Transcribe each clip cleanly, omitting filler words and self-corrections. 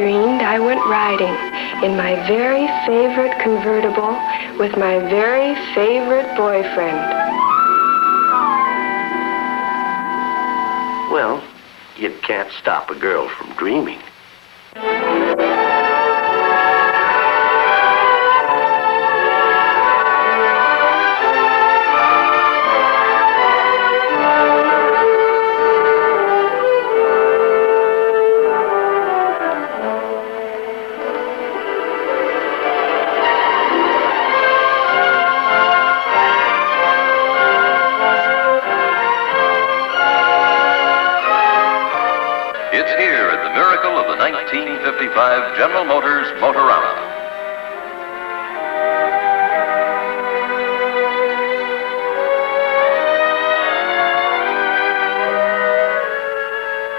dreamed I went riding in my very favorite convertible with my very favorite boyfriend. Well, you can't stop a girl from dreaming. It's here at the miracle of the 1955 General Motors Motorama.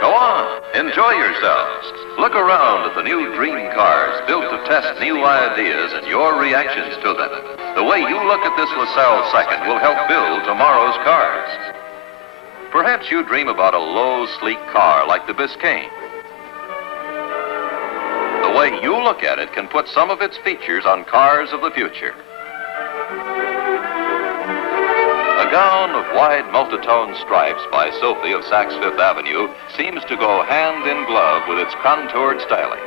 Go on, enjoy yourselves. Look around at the new dream cars built to test new ideas and your reactions to them. The way you look at this LaSalle second will help build tomorrow's cars. Perhaps you dream about a low, sleek car like the Biscayne. The way you look at it can put some of its features on cars of the future. A gown of wide multitone stripes by Sophie of Saks Fifth Avenue seems to go hand in glove with its contoured styling.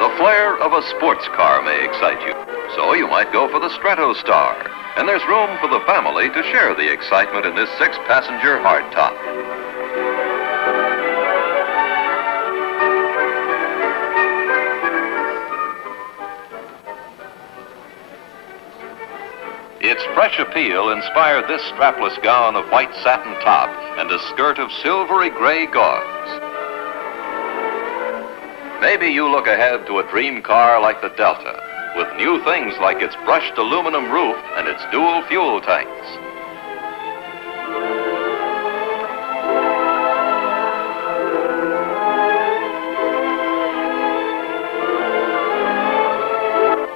The flair of a sports car may excite you, so you might go for the Stratostar. And there's room for the family to share the excitement in this 6-passenger hardtop. Its fresh appeal inspired this strapless gown of white satin top and a skirt of silvery gray gauze. Maybe you look ahead to a dream car like the Delta, with new things like its brushed aluminum roof and its dual fuel tanks.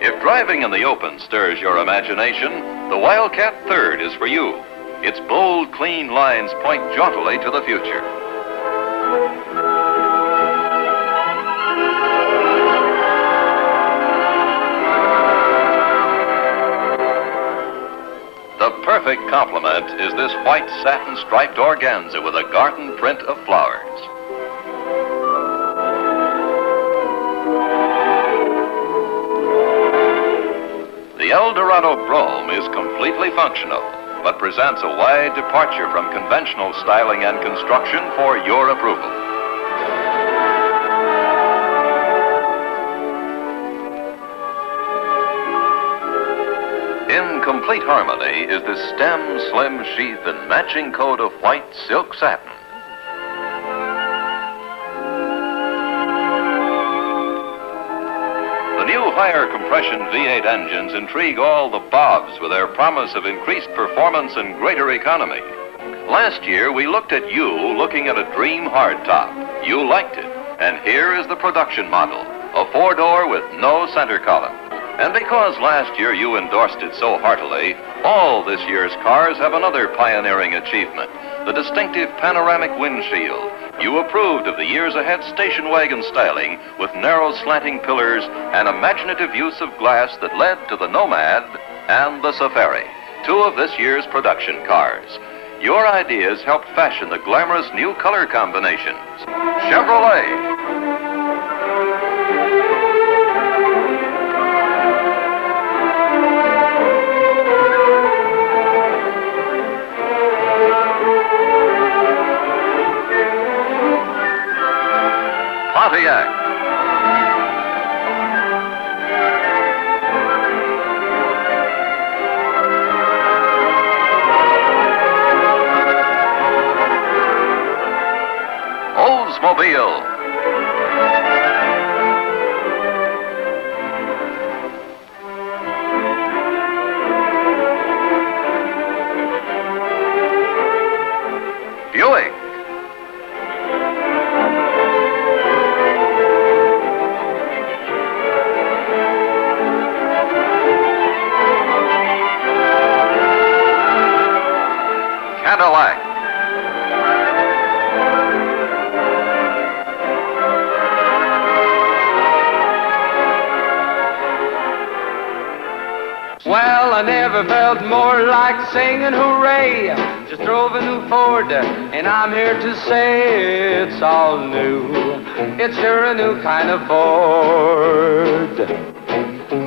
If driving in the open stirs your imagination, the Wildcat Third is for you. Its bold, clean lines point jauntily to the future. The perfect complement is this white satin striped organza with a garden print of flowers. The Eldorado Brougham is completely functional, but presents a wide departure from conventional styling and construction for your approval. In complete harmony is the stem, slim sheath, and matching coat of white silk satin. The new higher compression V8 engines intrigue all the Bobs with their promise of increased performance and greater economy. Last year, we looked at you looking at a dream hardtop. You liked it, and here is the production model, a 4-door with no center column. And because last year you endorsed it so heartily, all this year's cars have another pioneering achievement, the distinctive panoramic windshield. You approved of the years ahead station wagon styling with narrow slanting pillars and imaginative use of glass that led to the Nomad and the Safari, two of this year's production cars. Your ideas helped fashion the glamorous new color combinations. Chevrolet. Pontiac. Oldsmobile. Buick. Cadillac. I never felt more like singing hooray. Just drove a new Ford, and I'm here to say it's all new. It's sure a new kind of Ford.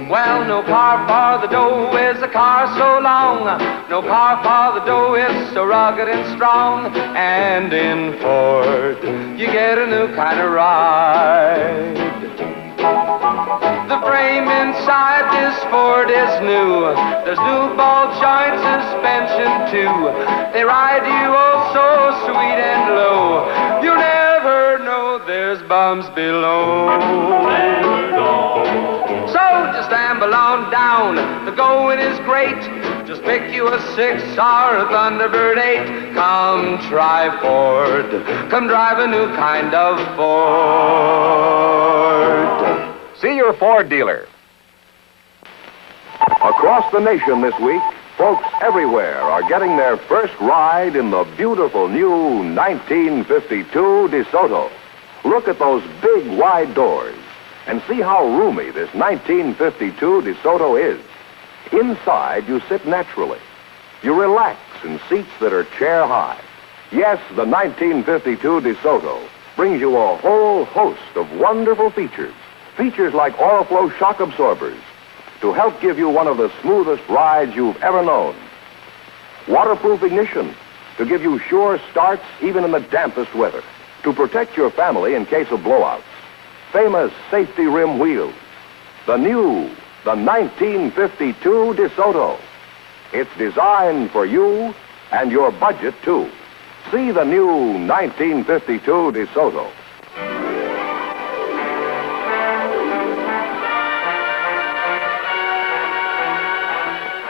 Well, no car for the dough is a car so long. No car for the dough is so rugged and strong. And in Ford, you get a new kind of ride. The frame inside this Ford is new. There's new ball joint suspension too. They ride you oh so sweet and low. You never know there's bumps below. So just amble on down, the going is great. Just pick you a 6 or a Thunderbird 8. Come try Ford, come drive a new kind of Ford. See your Ford dealer. Across the nation this week, folks everywhere are getting their first ride in the beautiful new 1952 DeSoto. Look at those big wide doors and see how roomy this 1952 DeSoto is. Inside, you sit naturally. You relax in seats that are chair high. Yes, the 1952 DeSoto brings you a whole host of wonderful features. Features like Oriflow shock absorbers to help give you one of the smoothest rides you've ever known. Waterproof ignition to give you sure starts even in the dampest weather. To protect your family in case of blowouts. Famous safety rim wheels. The 1952 DeSoto. It's designed for you and your budget, too. See the new 1952 DeSoto.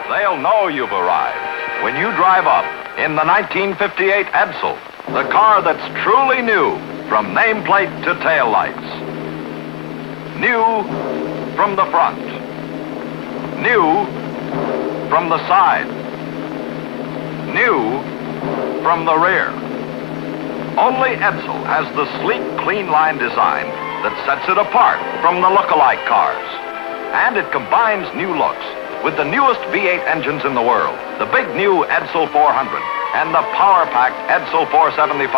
They'll know you've arrived when you drive up in the 1958 Edsel, the car that's truly new from nameplate to taillights. New from the front. New from the side. New from the rear. Only Edsel has the sleek, clean line design that sets it apart from the look-alike cars. And it combines new looks with the newest V8 engines in the world, the big new Edsel 400 and the power-packed Edsel 475.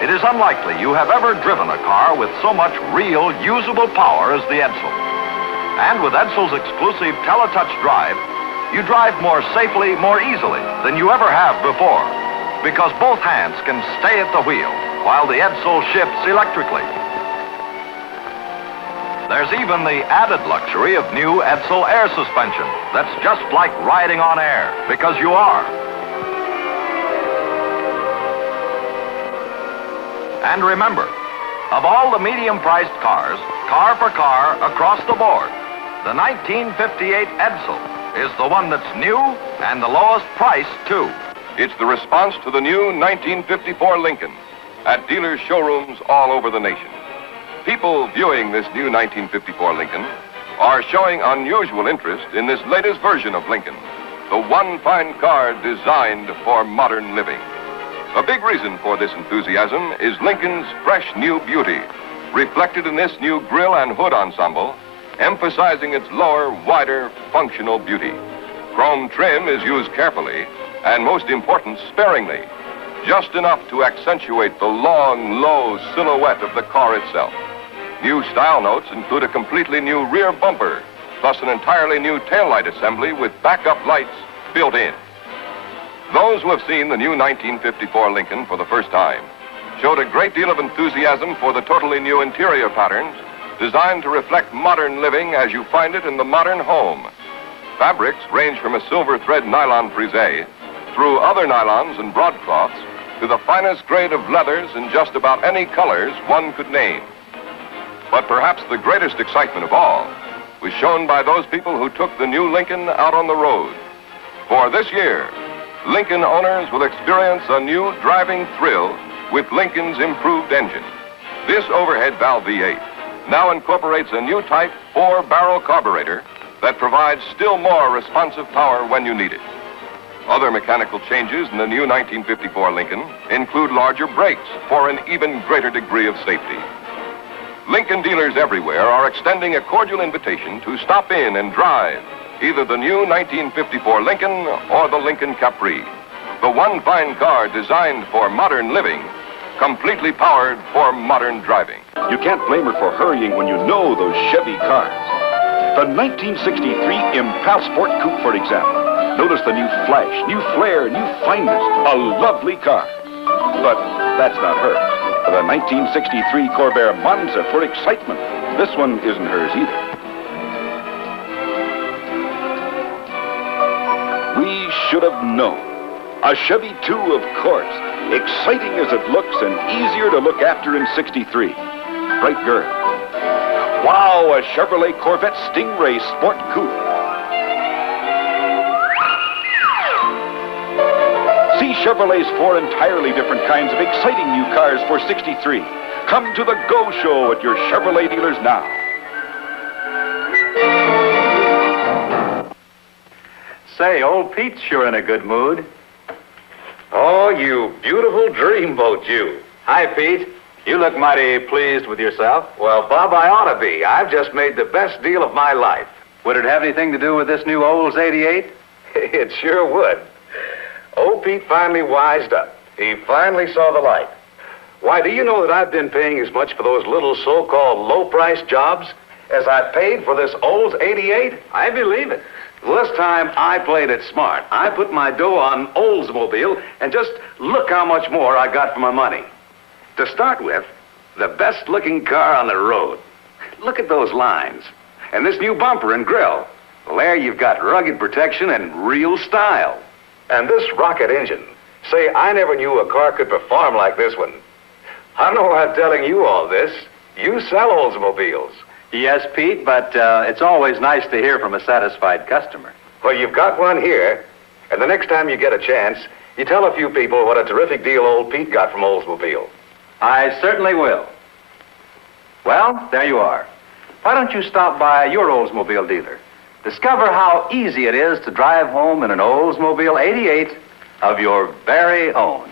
It is unlikely you have ever driven a car with so much real, usable power as the Edsel. And with Edsel's exclusive Teletouch drive, you drive more safely, more easily than you ever have before, because both hands can stay at the wheel while the Edsel shifts electrically. There's even the added luxury of new Edsel air suspension that's just like riding on air, because you are. And remember, of all the medium-priced cars, car for car, across the board, the 1958 Edsel is the one that's new and the lowest price, too. It's the response to the new 1954 Lincoln at dealers' showrooms all over the nation. People viewing this new 1954 Lincoln are showing unusual interest in this latest version of Lincoln, the one fine car designed for modern living. A big reason for this enthusiasm is Lincoln's fresh new beauty, reflected in this new grille and hood ensemble, emphasizing its lower, wider, functional beauty. Chrome trim is used carefully, and most important, sparingly, just enough to accentuate the long, low silhouette of the car itself. New style notes include a completely new rear bumper, plus an entirely new taillight assembly with backup lights built in. Those who have seen the new 1954 Lincoln for the first time showed a great deal of enthusiasm for the totally new interior patterns designed to reflect modern living as you find it in the modern home. Fabrics range from a silver thread nylon frisé through other nylons and broadcloths to the finest grade of leathers in just about any colors one could name. But perhaps the greatest excitement of all was shown by those people who took the new Lincoln out on the road. For this year, Lincoln owners will experience a new driving thrill with Lincoln's improved engine. This overhead valve V8 now incorporates a new type 4-barrel carburetor that provides still more responsive power when you need it. Other mechanical changes in the new 1954 Lincoln include larger brakes for an even greater degree of safety. Lincoln dealers everywhere are extending a cordial invitation to stop in and drive either the new 1954 Lincoln or the Lincoln Capri. The one fine car designed for modern living, completely powered for modern driving. You can't blame her for hurrying when you know those Chevy cars. The 1963 Impal Sport Coupe, for example. Notice the new flash, new flair, new fineness. A lovely car. But that's not hers. The 1963 Corvair Monza for excitement. This one isn't hers either. We should have known. A Chevy 2, of course. Exciting as it looks and easier to look after in 63. Right girl. Wow, a Chevrolet Corvette Stingray Sport Coupe. See Chevrolet's 4 entirely different kinds of exciting new cars for 63. Come to the Go Show at your Chevrolet dealers now. Say, old Pete's sure in a good mood. Oh, you beautiful dreamboat, you. Hi, Pete. You look mighty pleased with yourself. Well, Bob, I ought to be. I've just made the best deal of my life. Would it have anything to do with this new Olds 88? It sure would. Old Pete finally wised up. He finally saw the light. Why, do you know that I've been paying as much for those little so-called low-price jobs as I paid for this Olds 88? I believe it. Well, this time I played it smart. I put my dough on Oldsmobile, and just look how much more I got for my money. To start with, the best-looking car on the road. Look at those lines. And this new bumper and grille. Well, there you've got rugged protection and real style. And this rocket engine. Say, I never knew a car could perform like this one. I know I'm telling you all this. You sell Oldsmobiles. Yes, Pete, but it's always nice to hear from a satisfied customer. Well, you've got one here, and the next time you get a chance, you tell a few people what a terrific deal old Pete got from Oldsmobile. I certainly will. Well, there you are. Why don't you stop by your Oldsmobile dealer? Discover how easy it is to drive home in an Oldsmobile 88 of your very own.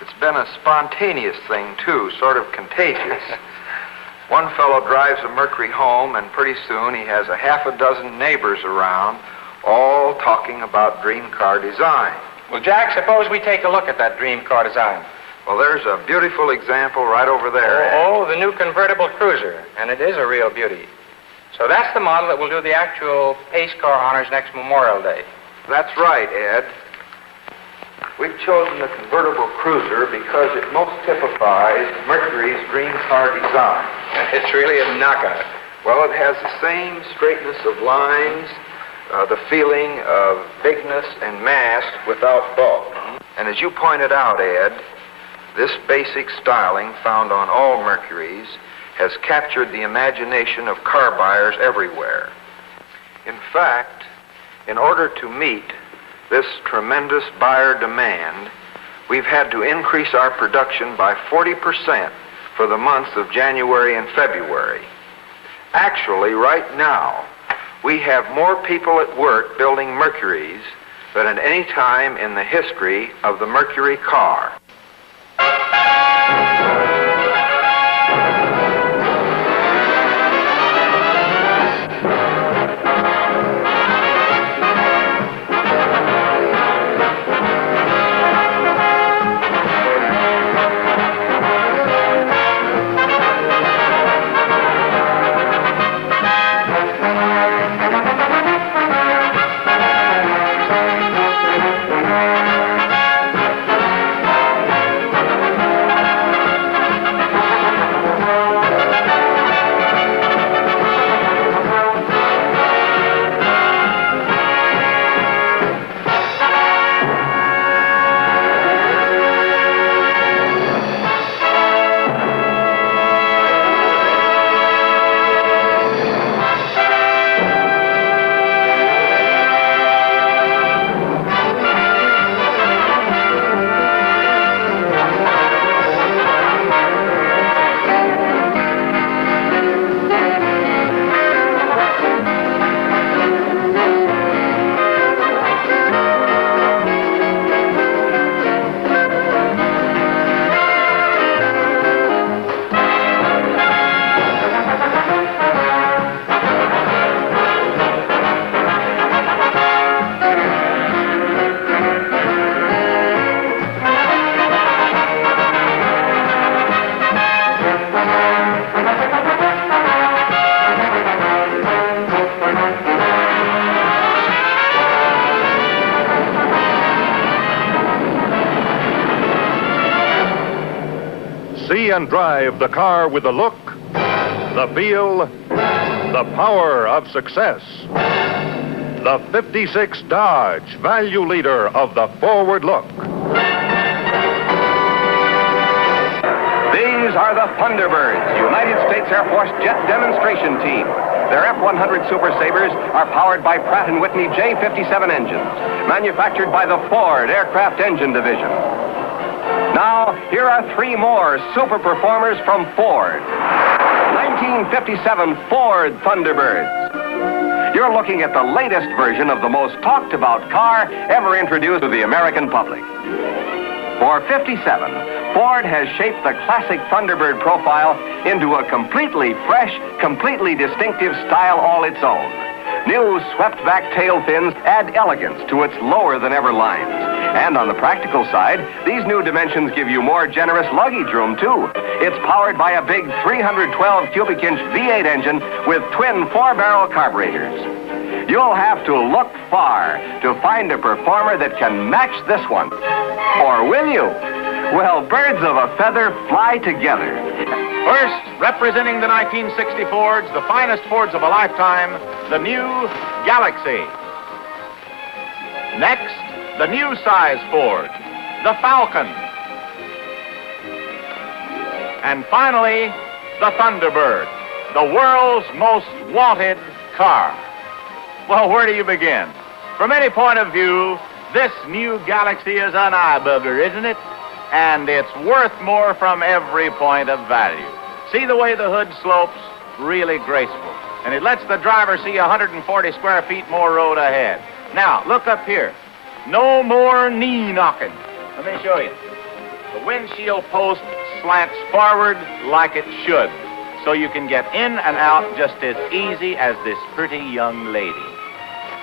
It's been a spontaneous thing, too, sort of contagious. One fellow drives a Mercury home, and pretty soon he has a half a dozen neighbors around, all talking about dream car design. Well, Jack, suppose we take a look at that dream car design. Well, there's a beautiful example right over there. Oh, the new convertible cruiser, and it is a real beauty. So that's the model that will do the actual pace car honors next Memorial Day. That's right, Ed. We've chosen the convertible cruiser because it most typifies Mercury's dream car design. It's really a knockout. Well, it has the same straightness of lines, the feeling of bigness and mass without bulk. And as you pointed out, Ed, this basic styling found on all Mercuries has captured the imagination of car buyers everywhere. In fact, in order to meet this tremendous buyer demand, we've had to increase our production by 40% for the months of January and February. Actually, right now, we have more people at work building Mercuries than at any time in the history of the Mercury car. can drive the car with the look, the feel, the power of success. The 56 Dodge, value leader of the forward look. These are the Thunderbirds, United States Air Force jet demonstration team. Their F-100 Super Sabres are powered by Pratt & Whitney J57 engines, manufactured by the Ford Aircraft Engine Division. Now, here are three more super performers from Ford. 1957 Ford Thunderbirds. You're looking at the latest version of the most talked about car ever introduced to the American public. For 57, Ford has shaped the classic Thunderbird profile into a completely fresh, completely distinctive style all its own. New swept-back tail fins add elegance to its lower-than-ever lines. And on the practical side, these new dimensions give you more generous luggage room, too. It's powered by a big 312 cubic inch V8 engine with twin 4-barrel carburetors. You'll have to look far to find a performer that can match this one. Or will you? Well, birds of a feather fly together. First, representing the 1960 Fords, the finest Fords of a lifetime, the new Galaxy. Next, the new size Ford, the Falcon. And finally, the Thunderbird, the world's most wanted car. Well, where do you begin? From any point of view, this new Galaxy is an eye-bugger, isn't it? And it's worth more from every point of value. See the way the hood slopes? Really graceful. And it lets the driver see 140 square feet more road ahead. Now, look up here. No more knee knocking. Let me show you. The windshield post slants forward like it should, so you can get in and out just as easy as this pretty young lady.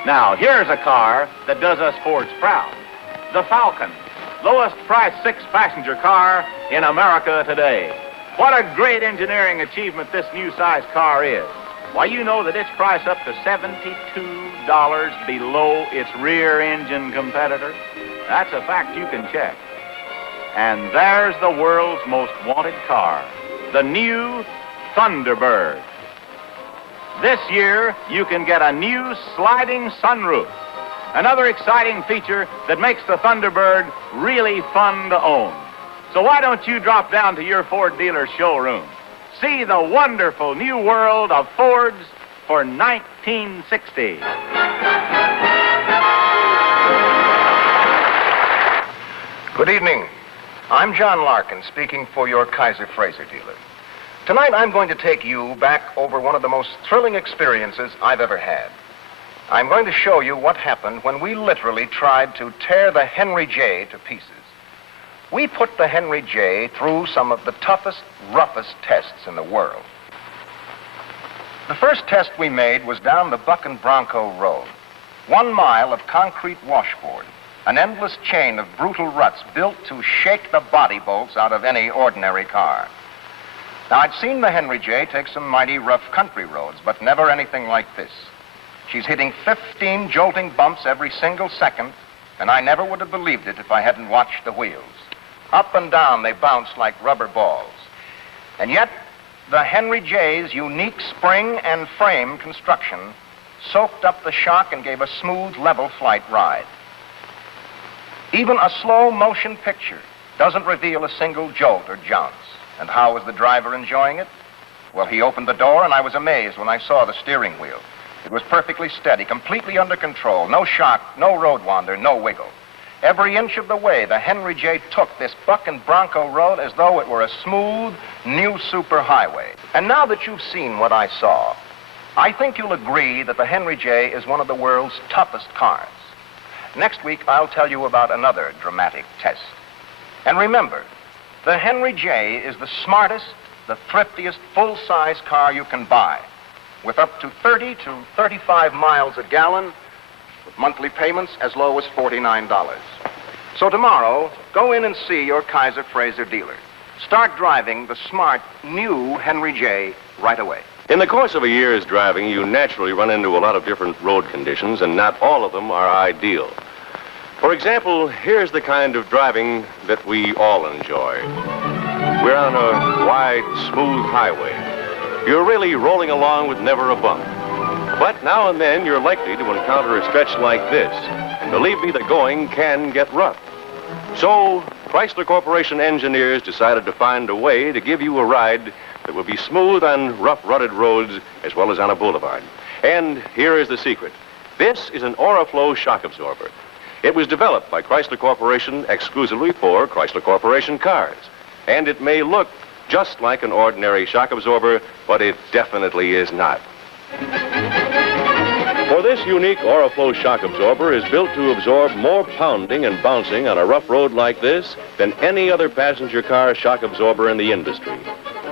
Now, here's a car that does us Fords proud. The Falcon, lowest priced 6-passenger car in America today. What a great engineering achievement this new size car is. Why, you know that it's priced up to $72 below its rear engine competitor. That's a fact you can check. And there's the world's most wanted car, the new Thunderbird. This year, you can get a new sliding sunroof, another exciting feature that makes the Thunderbird really fun to own. So why don't you drop down to your Ford dealer showroom? See the wonderful new world of Fords for 1960. Good evening. I'm John Larkin, speaking for your Kaiser Fraser dealer. Tonight, I'm going to take you back over one of the most thrilling experiences I've ever had. I'm going to show you what happened when we literally tried to tear the Henry J to pieces. We put the Henry J through some of the toughest, roughest tests in the world. The first test we made was down the Buck and Bronco Road. 1 mile of concrete washboard, an endless chain of brutal ruts built to shake the body bolts out of any ordinary car. Now, I'd seen the Henry J take some mighty rough country roads, but never anything like this. She's hitting 15 jolting bumps every single second, and I never would have believed it if I hadn't watched the wheels. Up and down, they bounce like rubber balls. And yet, the Henry J's unique spring and frame construction soaked up the shock and gave a smooth, level flight ride. Even a slow motion picture doesn't reveal a single jolt or jounce. And how was the driver enjoying it? Well, he opened the door, and I was amazed when I saw the steering wheel. It was perfectly steady, completely under control, no shock, no road wander, no wiggle. Every inch of the way, the Henry J took this Buck and Bronco road as though it were a smooth, new superhighway. And now that you've seen what I saw, I think you'll agree that the Henry J is one of the world's toughest cars. Next week, I'll tell you about another dramatic test. And remember, the Henry J is the smartest, the thriftiest, full-size car you can buy, with up to 30 to 35 miles a gallon, with monthly payments as low as $49. So tomorrow, go in and see your Kaiser Fraser dealer. Start driving the smart, new Henry J right away. In the course of a year's driving, you naturally run into a lot of different road conditions, and not all of them are ideal. For example, here's the kind of driving that we all enjoy. we're on a wide, smooth highway. You're really rolling along with never a bump. But now and then you're likely to encounter a stretch like this. And believe me, the going can get rough. So, Chrysler Corporation engineers decided to find a way to give you a ride that will be smooth on rough, rutted roads as well as on a boulevard. And here is the secret. This is an Oriflow shock absorber. It was developed by Chrysler Corporation exclusively for Chrysler Corporation cars. And it may look just like an ordinary shock absorber, but it definitely is not. For this unique Oriflow shock absorber is built to absorb more pounding and bouncing on a rough road like this than any other passenger car shock absorber in the industry.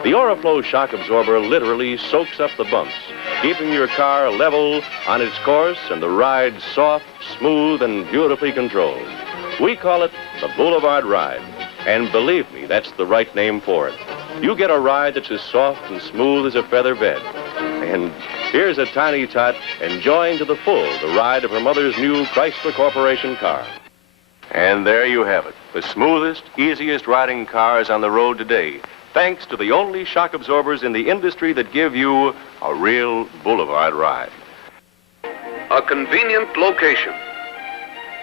The Oriflow shock absorber literally soaks up the bumps, keeping your car level on its course and the ride soft, smooth, and beautifully controlled. We call it the Boulevard Ride. And believe me, that's the right name for it. You get a ride that's as soft and smooth as a feather bed. And here's a tiny tot enjoying to the full the ride of her mother's new Chrysler Corporation car. And there you have it, the smoothest, easiest riding cars on the road today, thanks to the only shock absorbers in the industry that give you a real boulevard ride. A convenient location.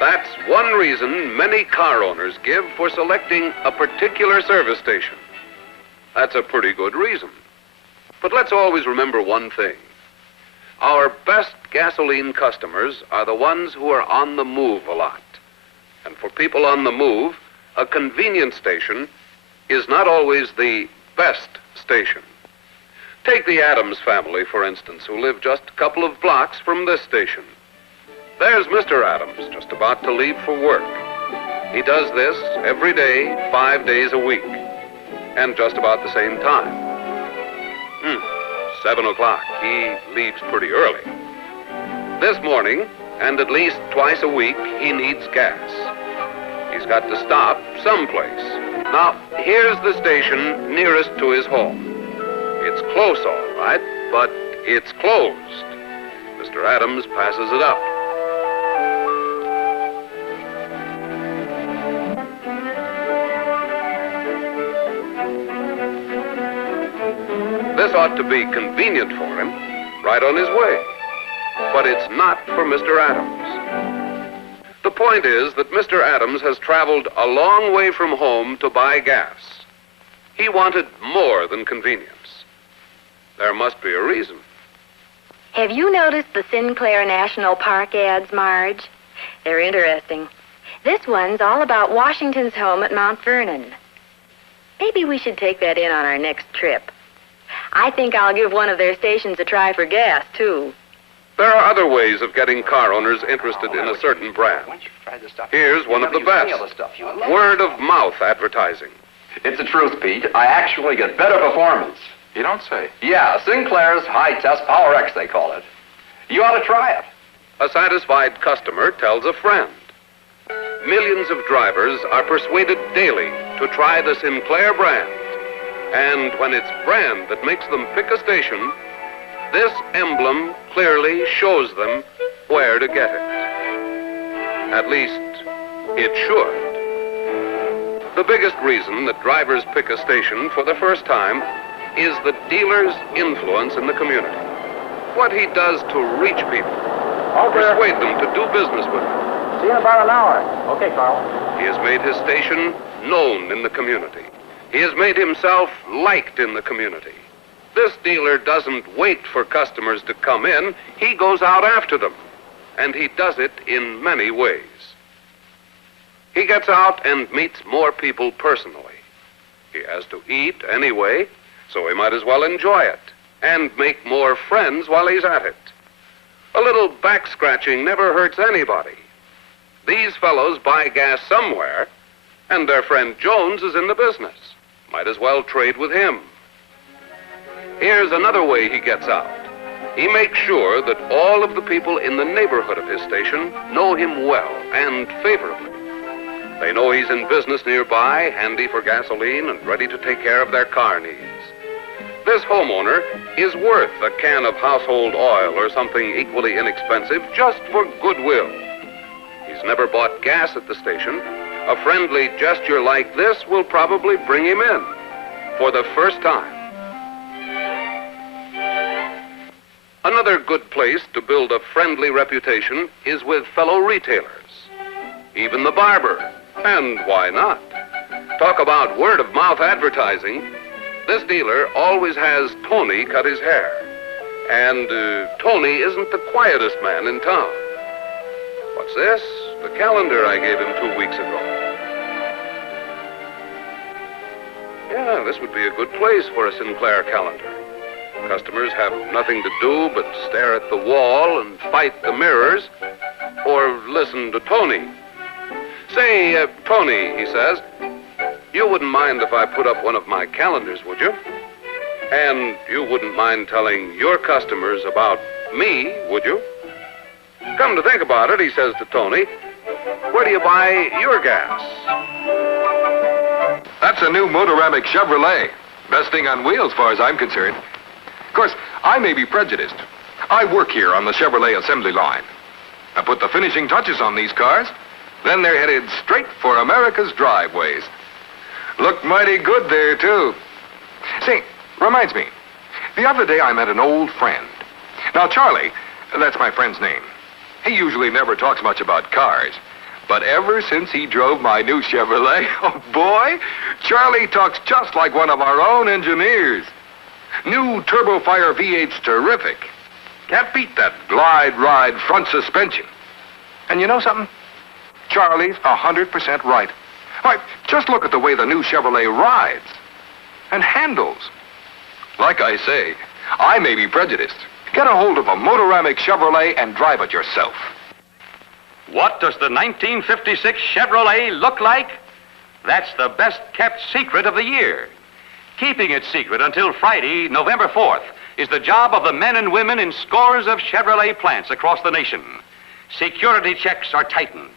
That's one reason many car owners give for selecting a particular service station. That's a pretty good reason. But let's always remember one thing. Our best gasoline customers are the ones who are on the move a lot. And for people on the move, a convenience station is not always the best station. Take the Adams family, for instance, who live just a couple of blocks from this station. There's Mr. Adams, just about to leave for work. He does this every day, 5 days a week, and just about the same time. 7 o'clock. He leaves pretty early. This morning, and at least twice a week, he needs gas. He's got to stop someplace. Now, here's the station nearest to his home. It's close, all right, but it's closed. Mr. Adams passes it up. This ought to be convenient for him, right on his way. But it's not for Mr. Adams. The point is that Mr. Adams has traveled a long way from home to buy gas. He wanted more than convenience. There must be a reason. Have you noticed the Sinclair National Park ads, Marge? They're interesting. This one's all about Washington's home at Mount Vernon. Maybe we should take that in on our next trip. I think I'll give one of their stations a try for gas, too. There are other ways of getting car owners interested in a certain brand. Here's one of the best. Word of mouth advertising. It's the truth, Pete. I actually get better performance. You don't say. Yeah, Sinclair's High Test Power X, they call it. You ought to try it. A satisfied customer tells a friend. Millions of drivers are persuaded daily to try the Sinclair brand. And when it's brand that makes them pick a station, this emblem clearly shows them where to get it. At least, it should. The biggest reason that drivers pick a station for the first time is the dealer's influence in the community. What he does to reach people, persuade them to do business with him. See you in about an hour. Okay, Carl. He has made his station known in the community. He has made himself liked in the community. This dealer doesn't wait for customers to come in. He goes out after them. And he does it in many ways. He gets out and meets more people personally. He has to eat anyway, so he might as well enjoy it and make more friends while he's at it. A little back scratching never hurts anybody. These fellows buy gas somewhere, and their friend Jones is in the business. Might as well trade with him. Here's another way he gets out. He makes sure that all of the people in the neighborhood of his station know him well and favorably. They know he's in business nearby, handy for gasoline, and ready to take care of their car needs. This homeowner is worth a can of household oil or something equally inexpensive just for goodwill. He's never bought gas at the station. A friendly gesture like this will probably bring him in. for the first time. Another good place to build a friendly reputation is with fellow retailers, even the barber, and why not? Talk about word-of-mouth advertising. This dealer always has Tony cut his hair, and Tony isn't the quietest man in town. What's this? The calendar I gave him 2 weeks ago. Yeah, this would be a good place for a Sinclair calendar. Customers have nothing to do but stare at the wall and fight the mirrors, or listen to Tony. Say, Tony, he says, you wouldn't mind if I put up one of my calendars, would you? And you wouldn't mind telling your customers about me, would you? Come to think about it, he says to Tony, where do you buy your gas? That's a new motoramic Chevrolet. Best thing on wheels, as far as I'm concerned. Of course, I may be prejudiced. I work here on the Chevrolet assembly line. I put the finishing touches on these cars, then they're headed straight for America's driveways. Look mighty good there, too. Say, reminds me, the other day I met an old friend. Now, Charlie, that's my friend's name. He usually never talks much about cars. But ever since he drove my new Chevrolet, oh boy, Charlie talks just like one of our own engineers. New Turbofire V8's terrific. Can't beat that glide ride front suspension. And you know something? Charlie's 100% right. Why, just look at the way the new Chevrolet rides and handles. Like I say, I may be prejudiced. Get a hold of a motoramic Chevrolet and drive it yourself. What does the 1956 Chevrolet look like? That's the best kept secret of the year. Keeping it secret until Friday, November 4th, is the job of the men and women in scores of Chevrolet plants across the nation. Security checks are tightened.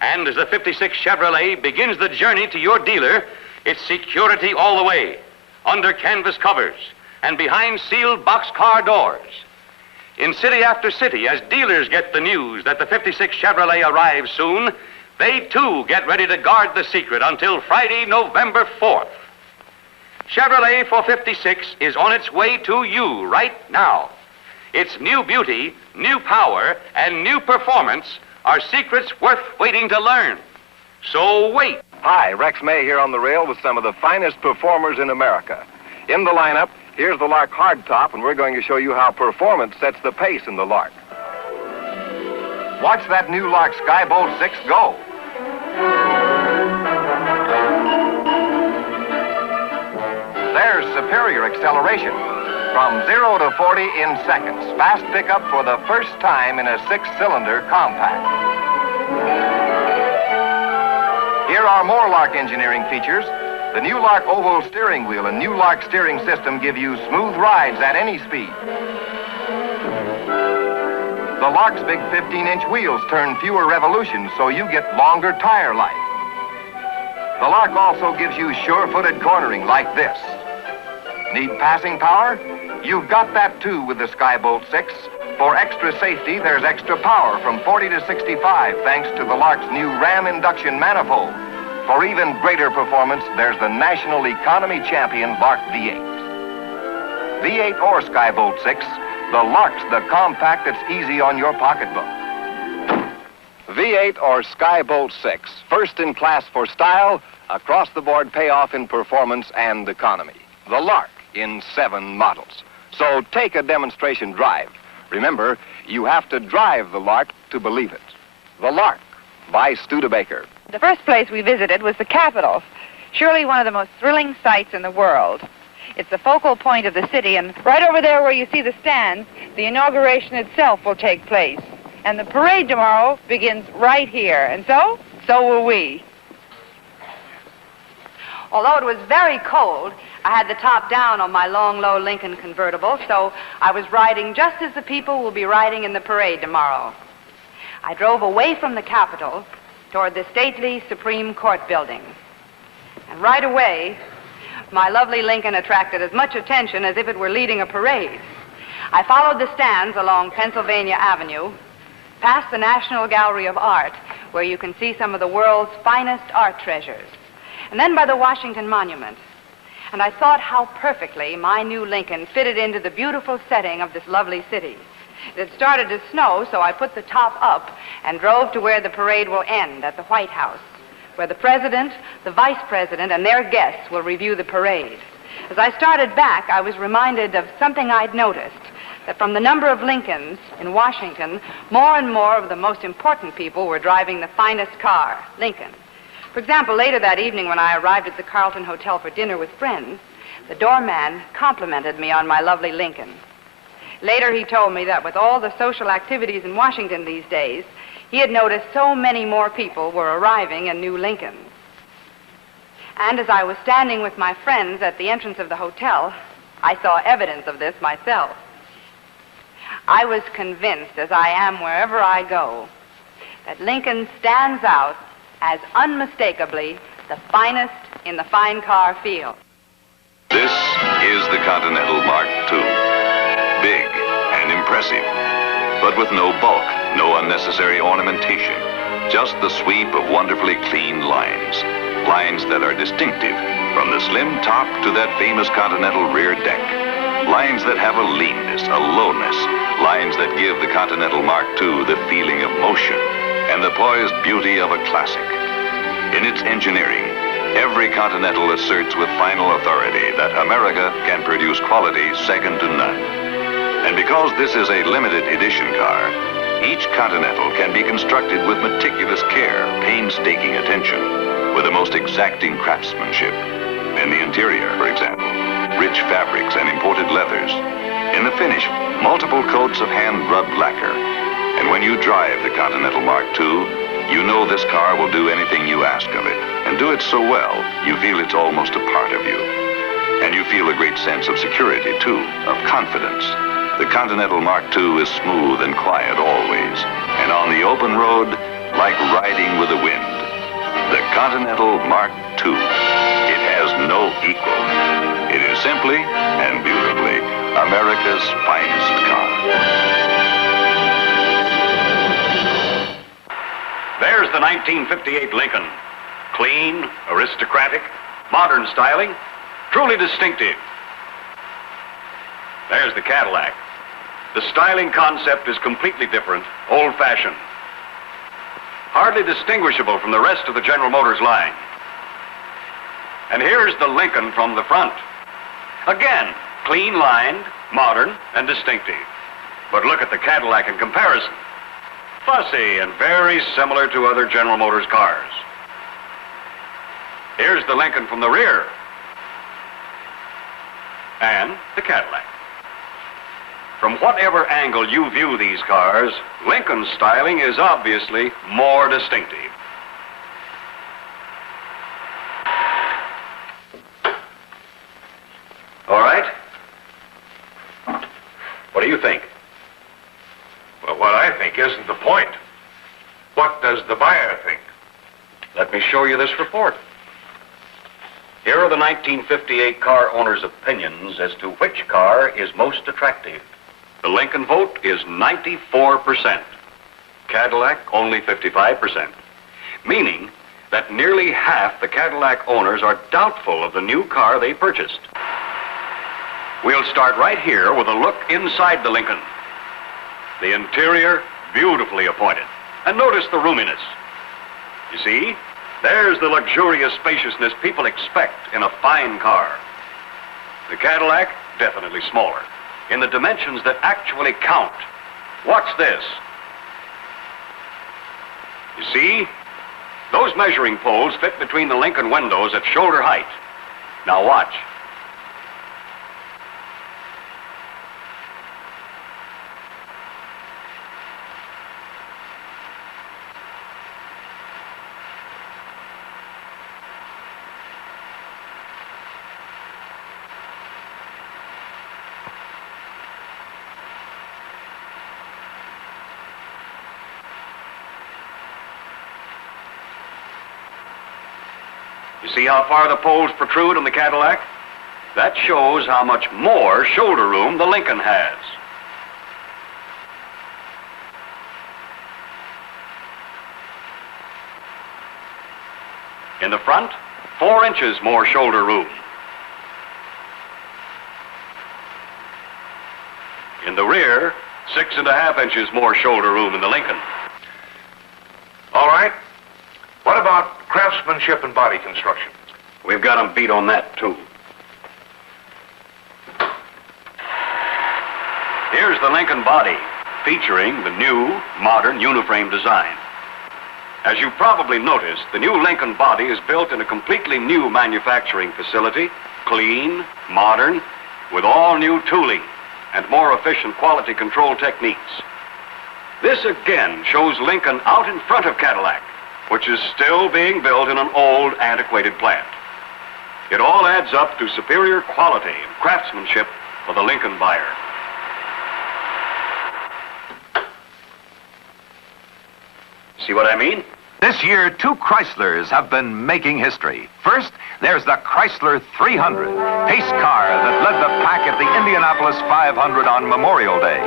And as the 56 Chevrolet begins the journey to your dealer, it's security all the way, under canvas covers, and behind sealed boxcar doors. In city after city, as dealers get the news that the 56 Chevrolet arrives soon, they too get ready to guard the secret until Friday, November 4th. Chevrolet for 56 is on its way to you right now. Its new beauty, new power, and new performance are secrets worth waiting to learn. So wait. Hi, Rex May here on the rail with some of the finest performers in America. In the lineup, here's the Lark Hardtop, and we're going to show you how performance sets the pace in the Lark. Watch that new Lark Skybolt 6 go. There's superior acceleration. From 0 to 40 in seconds. Fast pickup for the first time in a 6-cylinder compact. Here are more Lark engineering features. The new Lark oval steering wheel and new Lark steering system give you smooth rides at any speed. The Lark's big 15-inch wheels turn fewer revolutions, so you get longer tire life. The Lark also gives you sure-footed cornering like this. Need passing power? You've got that too with the Skybolt 6. For extra safety, there's extra power from 40 to 65 thanks to the Lark's new Ram induction manifold. For even greater performance, there's the national economy champion Lark V8. V8 or Skybolt 6, the Lark's the compact that's easy on your pocketbook. V8 or Skybolt 6, first in class for style, across the board payoff in performance and economy. The Lark in 7 models. So take a demonstration drive. Remember, you have to drive the Lark to believe it. The Lark by Studebaker. The first place we visited was the Capitol, surely one of the most thrilling sights in the world. It's the focal point of the city, and right over there where you see the stands, the inauguration itself will take place. And the parade tomorrow begins right here, and so will we. Although it was very cold, I had the top down on my long, low Lincoln convertible, so I was riding just as the people will be riding in the parade tomorrow. I drove away from the Capitol toward the stately Supreme Court building. And right away, my lovely Lincoln attracted as much attention as if it were leading a parade. I followed the stands along Pennsylvania Avenue, past the National Gallery of Art, where you can see some of the world's finest art treasures, and then by the Washington Monument. and I thought how perfectly my new Lincoln fitted into the beautiful setting of this lovely city. It had started to snow, so I put the top up and drove to where the parade will end, at the White House, where the president, the vice president, and their guests will review the parade. As I started back, I was reminded of something I'd noticed, that from the number of Lincolns in Washington, more and more of the most important people were driving the finest car, Lincoln. For example, later that evening when I arrived at the Carlton Hotel for dinner with friends, the doorman complimented me on my lovely Lincoln. Later, he told me that with all the social activities in Washington these days, he had noticed so many more people were arriving in new Lincolns. And as I was standing with my friends at the entrance of the hotel, I saw evidence of this myself. I was convinced, as I am wherever I go, that Lincoln stands out as unmistakably the finest in the fine car field. This is the Continental Mark II. Big and impressive, but with no bulk, no unnecessary ornamentation. Just the sweep of wonderfully clean lines. Lines that are distinctive, from the slim top to that famous Continental rear deck. Lines that have a leanness, a lowness. Lines that give the Continental Mark II the feeling of motion and the poised beauty of a classic. In its engineering, every Continental asserts with final authority that America can produce quality second to none. And because this is a limited edition car, each Continental can be constructed with meticulous care, painstaking attention, with the most exacting craftsmanship. In the interior, for example, rich fabrics and imported leathers. In the finish, multiple coats of hand-rubbed lacquer. And when you drive the Continental Mark II, you know this car will do anything you ask of it, and do it so well, you feel it's almost a part of you. And you feel a great sense of security, too, of confidence. The Continental Mark II is smooth and quiet always, and on the open road, like riding with the wind. The Continental Mark II. It has no equal. It is simply and beautifully America's finest car. There's the 1958 Lincoln. Clean, aristocratic, modern styling, truly distinctive. There's the Cadillac. The styling concept is completely different, old-fashioned. Hardly distinguishable from the rest of the General Motors line. And here's the Lincoln from the front. Again, clean-lined, modern, and distinctive. But look at the Cadillac in comparison. Fussy and very similar to other General Motors cars. Here's the Lincoln from the rear. And the Cadillac. From whatever angle you view these cars, Lincoln's styling is obviously more distinctive. All right? What do you think? Well, what I think isn't the point. What does the buyer think? Let me show you this report. Here are the 1958 car owners' opinions as to which car is most attractive. The Lincoln vote is 94%. Cadillac, only 55%. Meaning that nearly half the Cadillac owners are doubtful of the new car they purchased. We'll start right here with a look inside the Lincoln. The interior, beautifully appointed. And notice the roominess. You see, there's the luxurious spaciousness people expect in a fine car. The Cadillac, definitely smaller, in the dimensions that actually count. Watch this. You see, those measuring poles fit between the Lincoln windows at shoulder height. Now watch. You see how far the poles protrude on the Cadillac? That shows how much more shoulder room the Lincoln has. In the front, 4 inches more shoulder room. 6.5 inches more shoulder room in the Lincoln. All right. What about craftsmanship and body construction? We've got them beat on that, too. Here's the Lincoln body, featuring the new, modern uniframe design. As you probably noticed, the new Lincoln body is built in a completely new manufacturing facility, clean, modern, with all new tooling and more efficient quality control techniques. This again shows Lincoln out in front of Cadillac, which is still being built in an old, antiquated plant. It all adds up to superior quality and craftsmanship for the Lincoln buyer. See what I mean? This year, 2 Chryslers have been making history. First, there's the Chrysler 300, pace car that led the pack at the Indianapolis 500 on Memorial Day.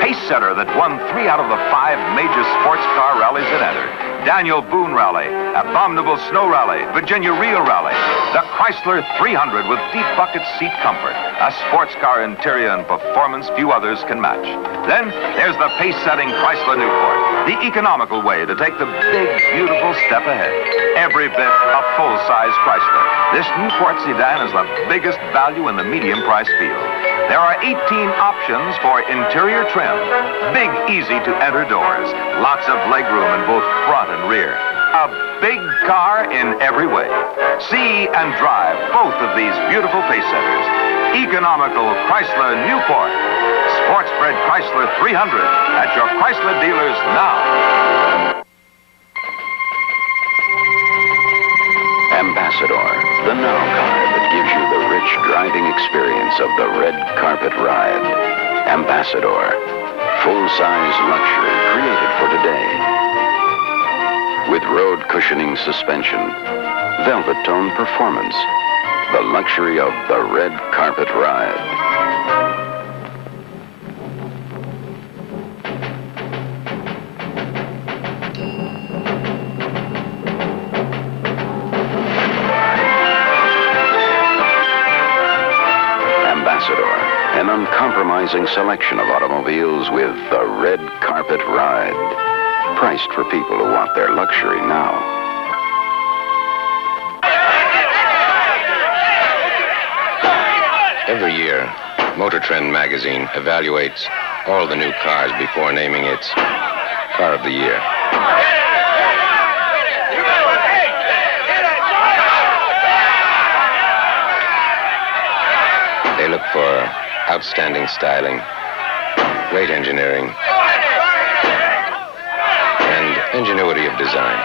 Pace setter that won 3 out of the 5 major sports car rallies it entered. Daniel Boone Rally, Abominable Snow Rally, Virginia Reel Rally. The Chrysler 300 with deep bucket seat comfort, a sports car interior and performance few others can match. Then there's the pace-setting Chrysler Newport, the economical way to take the big, beautiful step ahead. Every bit a full-size Chrysler. This Newport sedan is the biggest value in the medium price field. There are 18 options for interior trim. Big, easy-to-enter doors. Lots of legroom in both front and rear. A big car in every way. See and drive both of these beautiful pace setters. Economical Chrysler Newport. Sports-bred Chrysler 300 at your Chrysler dealers now. Ambassador, the now car that gives you the rich driving experience of the red carpet ride. Ambassador, full-size luxury created for today. With road cushioning suspension, velvet tone performance, the luxury of the red carpet ride. An uncompromising selection of automobiles with the red carpet ride. Priced for people who want their luxury now. Every year, Motor Trend magazine evaluates all the new cars before naming its Car of the Year. They look for outstanding styling, great engineering, and ingenuity of design.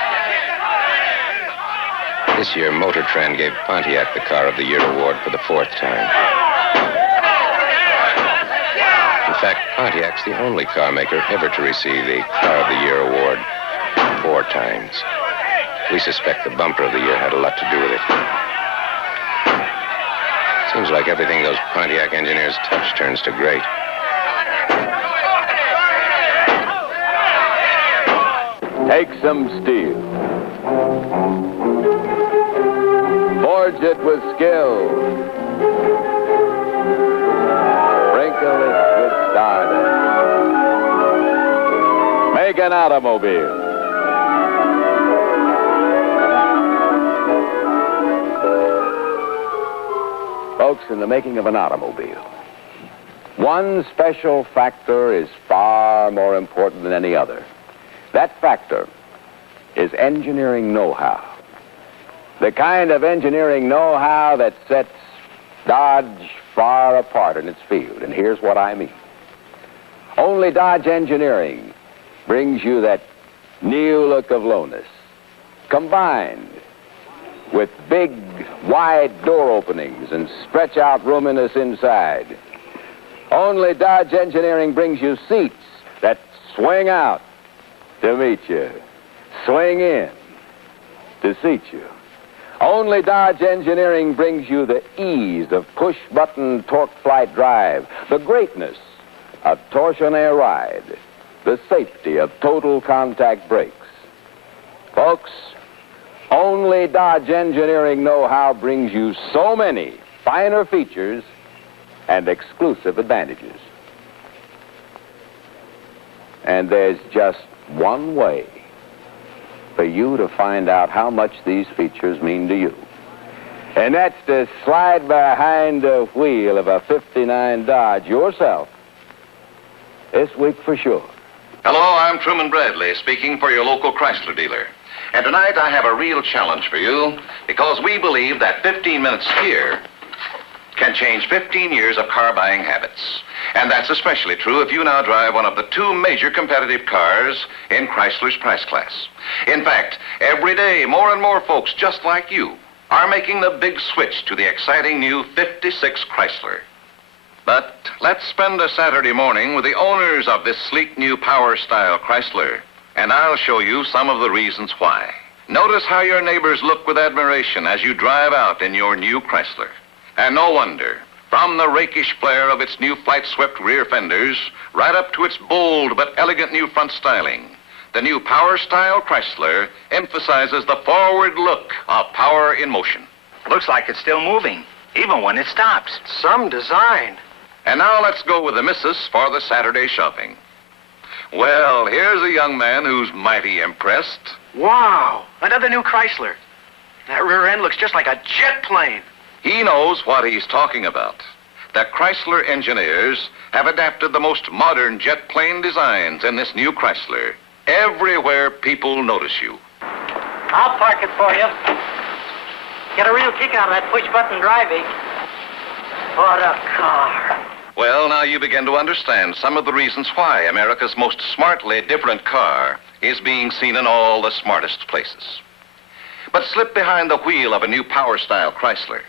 This year, Motor Trend gave Pontiac the Car of the Year award for the 4th time. In fact, Pontiac's the only car maker ever to receive the Car of the Year award 4 times. We suspect the Bumper of the Year had a lot to do with it. Seems like everything those Pontiac engineers touch turns to great. Take some steel. Forge it with skill. Sprinkle it with stardust. Make an automobile. Folks, in the making of an automobile, one special factor is far more important than any other. That factor is engineering know-how. The kind of engineering know-how that sets Dodge far apart in its field. And here's what I mean. Only Dodge Engineering brings you that new look of lowness, combined with big, wide door openings and stretch-out roominess inside. Only Dodge Engineering brings you seats that swing out to meet you, swing in to seat you. Only Dodge Engineering brings you the ease of push-button torque-flight drive, the greatness of torsionaire ride, the safety of total contact brakes. Folks, only Dodge Engineering know-how brings you so many finer features and exclusive advantages. And there's just one way for you to find out how much these features mean to you. And that's to slide behind the wheel of a 59 Dodge yourself this week for sure. Hello, I'm Truman Bradley, speaking for your local Chrysler dealer. And tonight I have a real challenge for you, because we believe that 15 minutes here can change 15 years of car buying habits. And that's especially true if you now drive one of the two major competitive cars in Chrysler's price class. In fact, every day more and more folks just like you are making the big switch to the exciting new 56 Chrysler. But let's spend a Saturday morning with the owners of this sleek new power-style Chrysler, and I'll show you some of the reasons why. Notice how your neighbors look with admiration as you drive out in your new Chrysler. And no wonder, from the rakish flair of its new flight-swept rear fenders, right up to its bold but elegant new front styling, the new power-style Chrysler emphasizes the forward look of power in motion. Looks like it's still moving, even when it stops. Some design. And now let's go with the missus for the Saturday shopping. Well, here's a young man who's mighty impressed. Wow, another new Chrysler. That rear end looks just like a jet plane. He knows what he's talking about. The Chrysler engineers have adapted the most modern jet plane designs in this new Chrysler. Everywhere people notice you. I'll park it for you. Get a real kick out of that push-button driving. What a car. Well, now you begin to understand some of the reasons why America's most smartly different car is being seen in all the smartest places. But slip behind the wheel of a new power-style Chrysler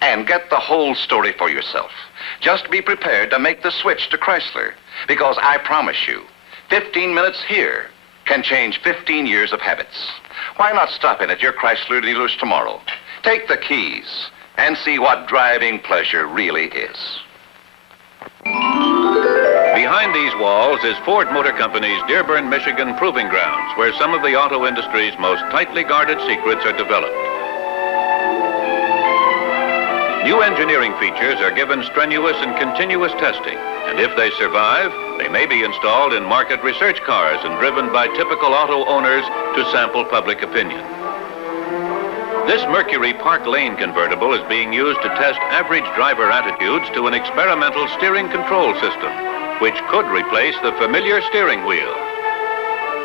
and get the whole story for yourself. Just be prepared to make the switch to Chrysler, because I promise you, 15 minutes here can change 15 years of habits. Why not stop in at your Chrysler dealers tomorrow? Take the keys and see what driving pleasure really is. Behind these walls is Ford Motor Company's Dearborn, Michigan proving grounds, where some of the auto industry's most tightly guarded secrets are developed. New engineering features are given strenuous and continuous testing, and if they survive, they may be installed in market research cars and driven by typical auto owners to sample public opinion. This Mercury Park Lane convertible is being used to test average driver attitudes to an experimental steering control system, which could replace the familiar steering wheel.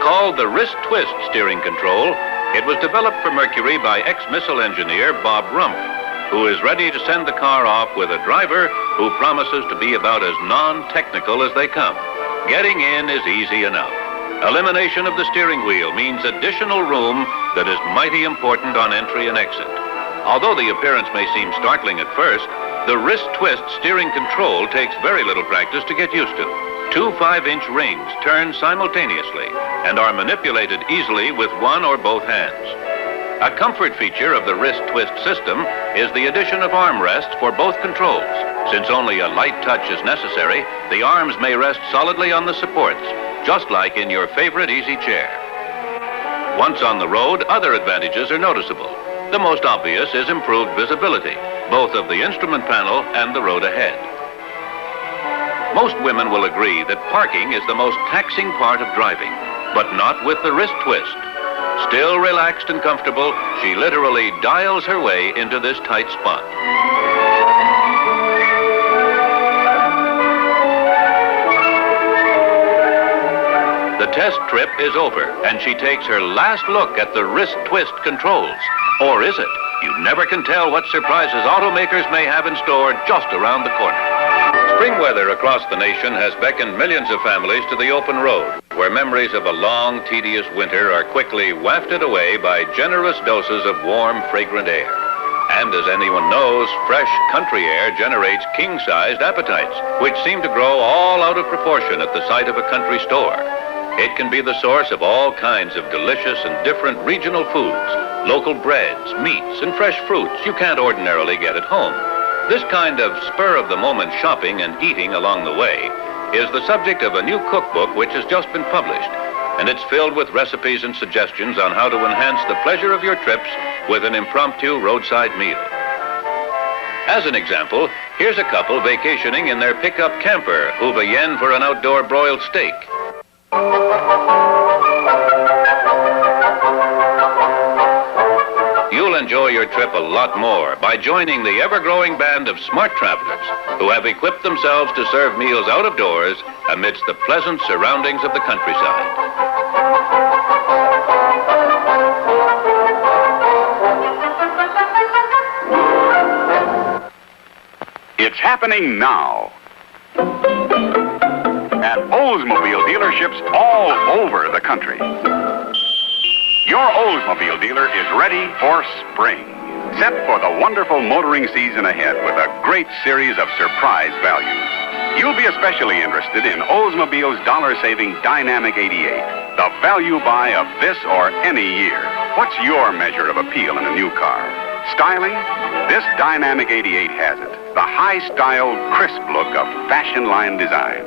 Called the wrist twist steering control, it was developed for Mercury by ex-missile engineer Bob Rumpf, who is ready to send the car off with a driver who promises to be about as non-technical as they come. Getting in is easy enough. Elimination of the steering wheel means additional room that is mighty important on entry and exit. Although the appearance may seem startling at first, the wrist twist steering control takes very little practice to get used to. Two 5-inch rings turn simultaneously and are manipulated easily with one or both hands. A comfort feature of the wrist twist system is the addition of armrests for both controls. Since only a light touch is necessary, the arms may rest solidly on the supports, just like in your favorite easy chair. Once on the road, other advantages are noticeable. The most obvious is improved visibility, both of the instrument panel and the road ahead. Most women will agree that parking is the most taxing part of driving, but not with the wrist twist. Still relaxed and comfortable, she literally dials her way into this tight spot. The test trip is over, and she takes her last look at the wrist twist controls. Or is it? You never can tell what surprises automakers may have in store just around the corner. Spring weather across the nation has beckoned millions of families to the open road, where memories of a long, tedious winter are quickly wafted away by generous doses of warm, fragrant air. And as anyone knows, fresh country air generates king-sized appetites, which seem to grow all out of proportion at the sight of a country store. It can be the source of all kinds of delicious and different regional foods, local breads, meats, and fresh fruits you can't ordinarily get at home. This kind of spur-of-the-moment shopping and eating along the way is the subject of a new cookbook which has just been published, and it's filled with recipes and suggestions on how to enhance the pleasure of your trips with an impromptu roadside meal. As an example, here's a couple vacationing in their pickup camper who've a yen for an outdoor broiled steak. You'll enjoy your trip a lot more by joining the ever-growing band of smart travelers who have equipped themselves to serve meals out of doors amidst the pleasant surroundings of the countryside. It's happening now. At Oldsmobile dealerships all over the country. Your Oldsmobile dealer is ready for spring. Set for the wonderful motoring season ahead with a great series of surprise values. You'll be especially interested in Oldsmobile's dollar-saving Dynamic 88, the value buy of this or any year. What's your measure of appeal in a new car? Styling? This Dynamic 88 has it. The high-styled, crisp look of fashion line design.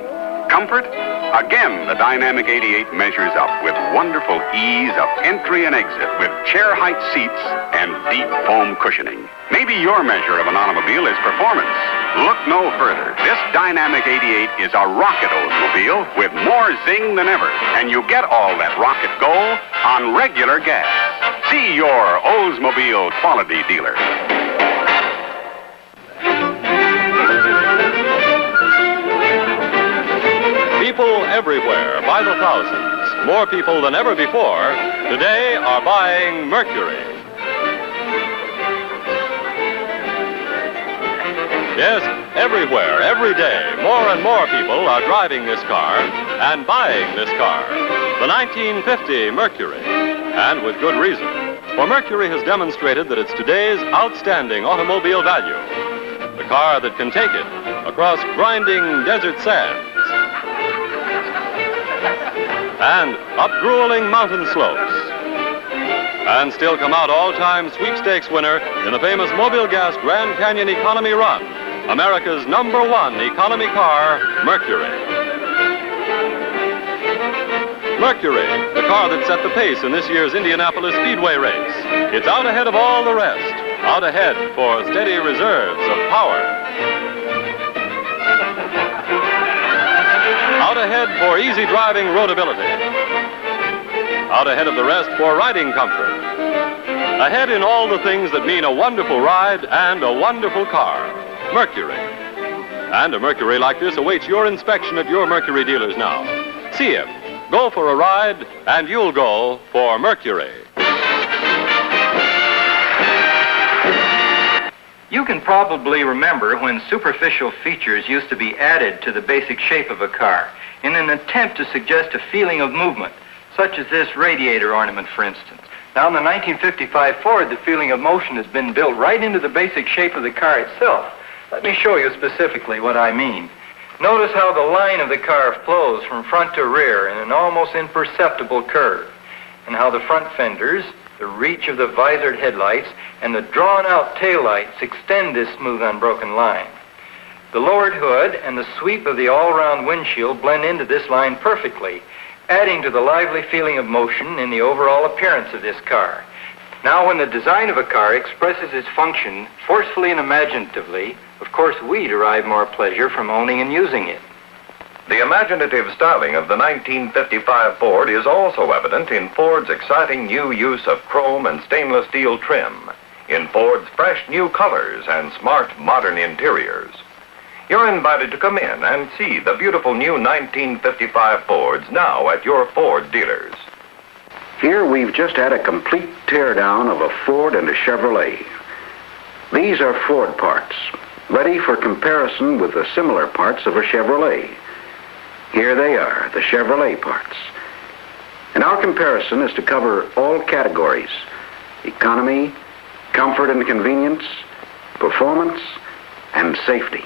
Comfort? Again, the Dynamic 88 measures up with wonderful ease of entry and exit with chair-height seats and deep foam cushioning. Maybe your measure of an automobile is performance. Look no further. This Dynamic 88 is a rocket Oldsmobile with more zing than ever, and you get all that rocket go on regular gas. See your Oldsmobile quality dealer. People everywhere, by the thousands, more people than ever before, today are buying Mercury. Yes, everywhere, every day, more and more people are driving this car and buying this car, the 1950 Mercury, and with good reason. For Mercury has demonstrated that it's today's outstanding automobile value, the car that can take it across grinding desert sands, and up grueling mountain slopes, and still come out all-time sweepstakes winner in the famous Mobile Gas Grand Canyon Economy Run, America's #1 economy car, Mercury. Mercury, the car that set the pace in this year's Indianapolis Speedway race. It's out ahead of all the rest, out ahead for steady reserves of power. Out ahead for easy driving roadability. Out ahead of the rest for riding comfort. Ahead in all the things that mean a wonderful ride and a wonderful car. Mercury. And a Mercury like this awaits your inspection at your Mercury dealers now. See him. Go for a ride, and you'll go for Mercury. You can probably remember when superficial features used to be added to the basic shape of a car in an attempt to suggest a feeling of movement, such as this radiator ornament, for instance. Now, in the 1955 Ford, the feeling of motion has been built right into the basic shape of the car itself. Let me show you specifically what I mean. Notice how the line of the car flows from front to rear in an almost imperceptible curve, and how the front fenders, the reach of the visored headlights, and the drawn-out taillights extend this smooth, unbroken line. The lowered hood and the sweep of the all-round windshield blend into this line perfectly, adding to the lively feeling of motion in the overall appearance of this car. Now, when the design of a car expresses its function forcefully and imaginatively, of course, we derive more pleasure from owning and using it. The imaginative styling of the 1955 Ford is also evident in Ford's exciting new use of chrome and stainless steel trim, in Ford's fresh new colors and smart modern interiors. You're invited to come in and see the beautiful new 1955 Fords now at your Ford dealers. Here we've just had a complete teardown of a Ford and a Chevrolet. These are Ford parts, ready for comparison with the similar parts of a Chevrolet. Here they are, the Chevrolet parts. And our comparison is to cover all categories: economy, comfort and convenience, performance, and safety.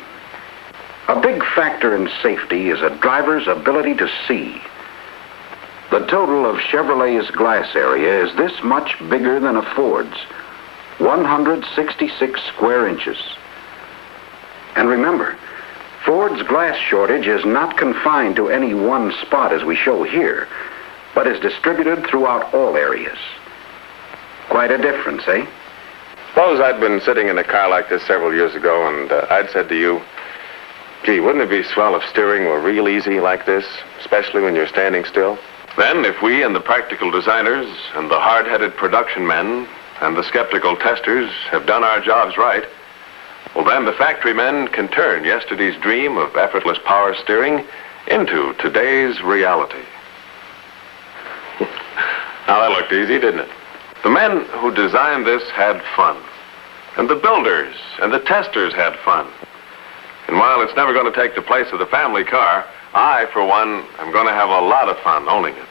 A big factor in safety is a driver's ability to see. The total of Chevrolet's glass area is this much bigger than a Ford's, 166 square inches. And remember, Ford's glass shortage is not confined to any one spot as we show here, but is distributed throughout all areas. Quite a difference, eh? Suppose I'd been sitting in a car like this several years ago and I'd said to you, Gee, wouldn't it be swell if steering were real easy like this, especially when you're standing still? Then, if we and the practical designers and the hard-headed production men and the skeptical testers have done our jobs right, well, then the factory men can turn yesterday's dream of effortless power steering into today's reality. Now, that looked easy, didn't it? The men who designed this had fun. And the builders and the testers had fun. And while it's never going to take the place of the family car, I, for one, am going to have a lot of fun owning it.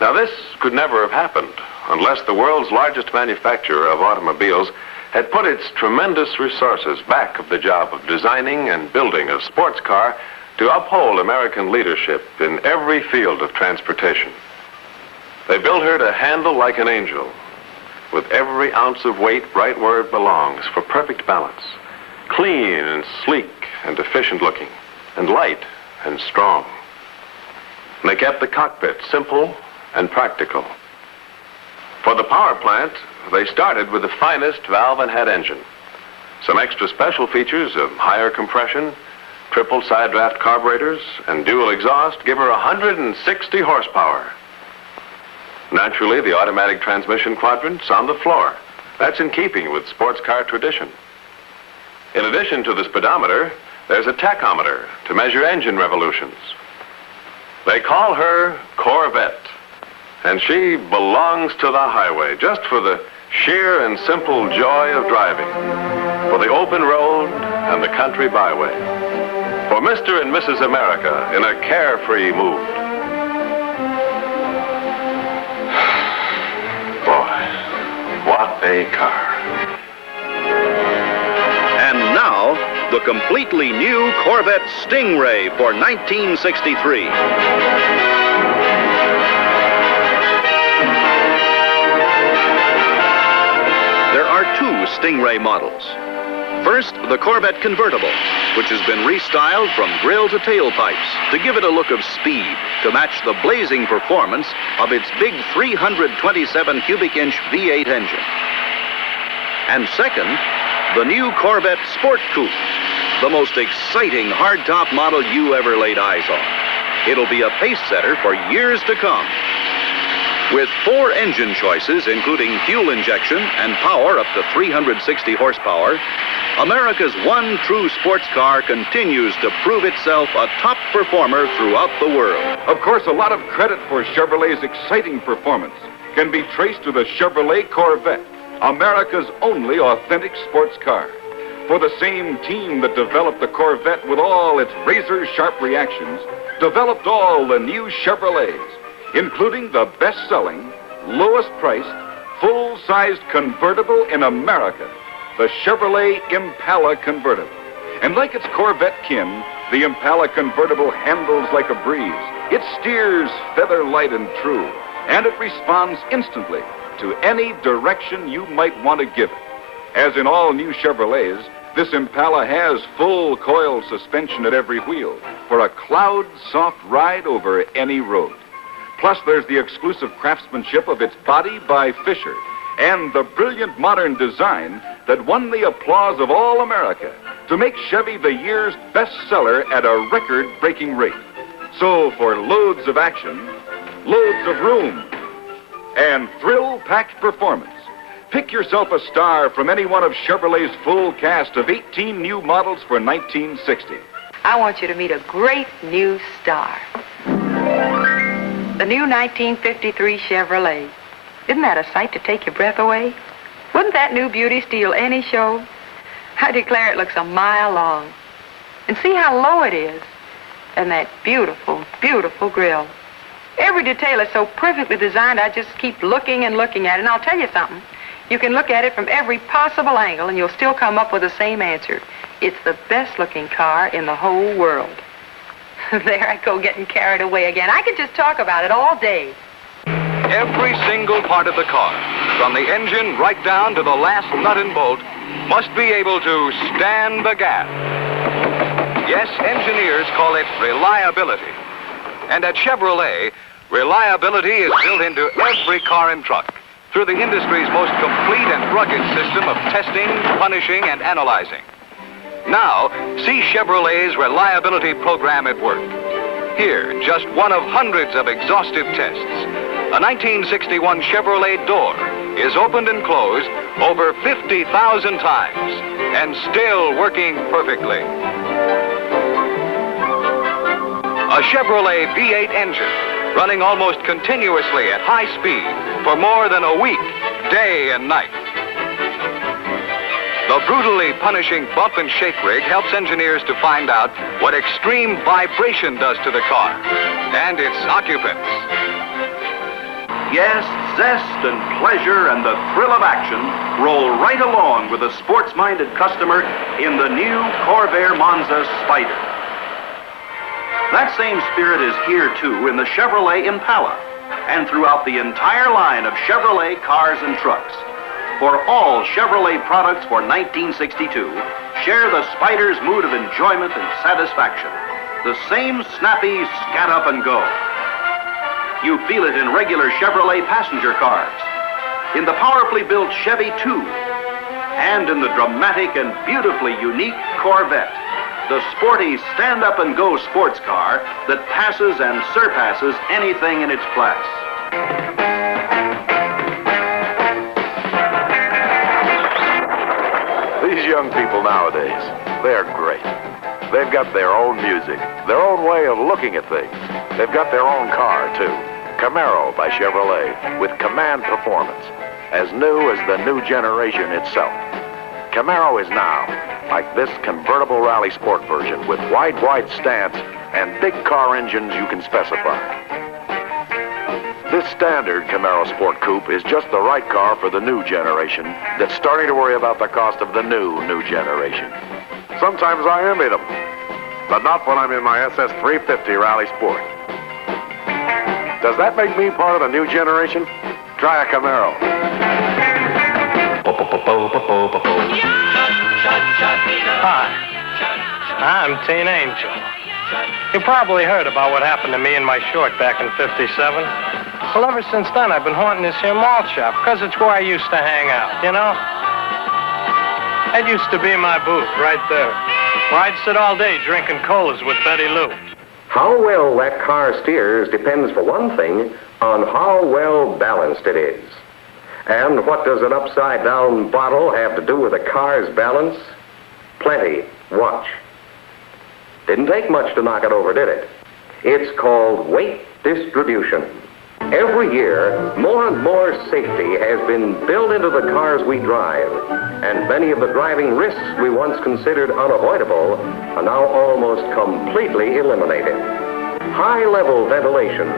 Now, this could never have happened unless the world's largest manufacturer of automobiles had put its tremendous resources back of the job of designing and building a sports car to uphold American leadership in every field of transportation. They built her to handle like an angel, with every ounce of weight right where it belongs for perfect balance, clean and sleek and efficient looking, and light and strong. And they kept the cockpit simple and practical. For the power plant, they started with the finest valve and head engine. Some extra special features of higher compression, triple side draft carburetors, and dual exhaust give her 160 horsepower. Naturally, the automatic transmission quadrant's on the floor. That's in keeping with sports car tradition. In addition to the speedometer, there's a tachometer to measure engine revolutions. They call her Corvette, and she belongs to the highway just for the sheer and simple joy of driving, for the open road and the country byway, for Mr. and Mrs. America in a carefree mood. What a car. And now, the completely new Corvette Stingray for 1963. There are two Stingray models. First, the Corvette Convertible, which has been restyled from grille to tailpipes to give it a look of speed to match the blazing performance of its big 327 cubic inch V8 engine. And second, the new Corvette Sport Coupe, the most exciting hardtop model you ever laid eyes on. It'll be a pace setter for years to come. With 4 engine choices, including fuel injection and power up to 360 horsepower, America's one true sports car continues to prove itself a top performer throughout the world. Of course, a lot of credit for Chevrolet's exciting performance can be traced to the Chevrolet Corvette, America's only authentic sports car. For the same team that developed the Corvette with all its razor-sharp reactions, developed all the new Chevrolets, including the best-selling, lowest-priced, full-sized convertible in America, the Chevrolet Impala Convertible. And like its Corvette kin, the Impala Convertible handles like a breeze. It steers feather light and true, and it responds instantly to any direction you might want to give it. As in all new Chevrolets, this Impala has full coil suspension at every wheel for a cloud-soft ride over any road. Plus, there's the exclusive craftsmanship of its body by Fisher and the brilliant modern design that won the applause of all America to make Chevy the year's bestseller at a record-breaking rate. So, for loads of action, loads of room, and thrill-packed performance, pick yourself a star from any one of Chevrolet's full cast of 18 new models for 1960. I want you to meet a great new star. The new 1953 Chevrolet. Isn't that a sight to take your breath away? Wouldn't that new beauty steal any show? I declare it looks a mile long. And see how low it is. And that beautiful, beautiful grille. Every detail is so perfectly designed, I just keep looking and looking at it. And I'll tell you something. You can look at it from every possible angle, and you'll still come up with the same answer. It's the best-looking car in the whole world. There I go, getting carried away again. I could just talk about it all day. Every single part of the car, from the engine right down to the last nut and bolt, must be able to stand the gap. Yes, engineers call it reliability. And at Chevrolet, reliability is built into every car and truck through the industry's most complete and rugged system of testing, punishing, and analyzing. Now, see Chevrolet's reliability program at work. Here, just one of hundreds of exhaustive tests. A 1961 Chevrolet door is opened and closed over 50,000 times and still working perfectly. A Chevrolet V8 engine running almost continuously at high speed for more than a week, day and night. The brutally punishing bump and shake rig helps engineers to find out what extreme vibration does to the car and its occupants. Yes, zest and pleasure and the thrill of action roll right along with a sports-minded customer in the new Corvair Monza Spider. That same spirit is here, too, in the Chevrolet Impala and throughout the entire line of Chevrolet cars and trucks. For all Chevrolet products for 1962, share the Spider's mood of enjoyment and satisfaction. The same snappy scat up and go. You feel it in regular Chevrolet passenger cars, in the powerfully built Chevy 2, and in the dramatic and beautifully unique Corvette, the sporty stand-up-and-go sports car that passes and surpasses anything in its class. These young people nowadays, they're great. They've got their own music, their own way of looking at things. They've got their own car, too. Camaro by Chevrolet, with command performance, as new as the new generation itself. Camaro is now like this convertible rally sport version with wide stance and big car engines you can specify. This standard Camaro Sport Coupe is just the right car for the new generation that's starting to worry about the cost of the new generation. Sometimes I envy them, but not when I'm in my SS 350 Rally Sport. Does that make me part of the new generation? Try a Camaro. Hi, I'm Teen Angel. You probably heard about what happened to me and my short back in '57. Well, ever since then, I've been haunting this here malt shop, because it's where I used to hang out, you know? That used to be my booth, right there, where I'd sit all day drinking colas with Betty Lou. How well that car steers depends, for one thing, on how well balanced it is. And what does an upside-down bottle have to do with a car's balance? Plenty. Watch. Didn't take much to knock it over, did it? It's called weight distribution. Every year, more and more safety has been built into the cars we drive, and many of the driving risks we once considered unavoidable are now almost completely eliminated. High-level ventilation,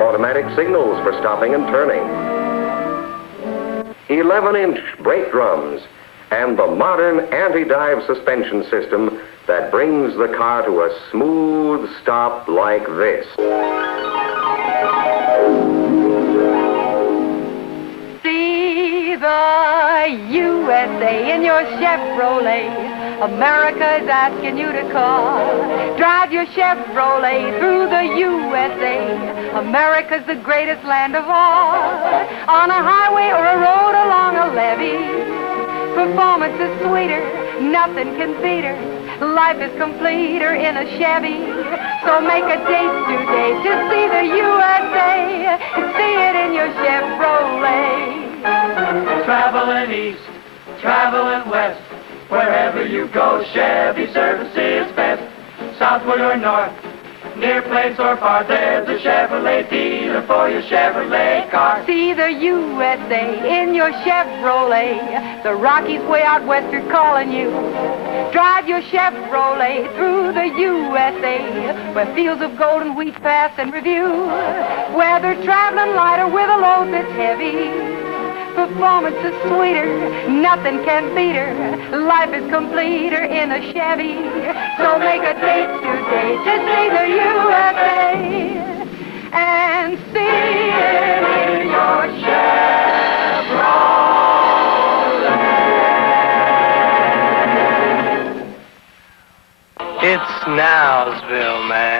automatic signals for stopping and turning, 11-inch brake drums, and the modern anti-dive suspension system that brings the car to a smooth stop like this. See the USA in your Chevrolet. America is asking you to call. Drive your Chevrolet through the USA. America's the greatest land of all. On a highway or a road along a levee, performance is sweeter, nothing can beat her. Life is completer in a Chevy. So make a date today to see the USA. See it in your Chevrolet. Traveling east, traveling west, wherever you go, Chevy service is best. Southward or north, near place or far, there's a Chevrolet dealer for your Chevrolet car. See the USA in your Chevrolet. The Rockies way out west are calling you. Drive your Chevrolet through the USA, where fields of gold and wheat pass and review. Whether traveling light or with a load that's heavy, performance is sweeter, nothing can beat her. Life is completer in a Chevy. So make a date today to see the USA and see it in your Chevrolet. It's Nowsville, man.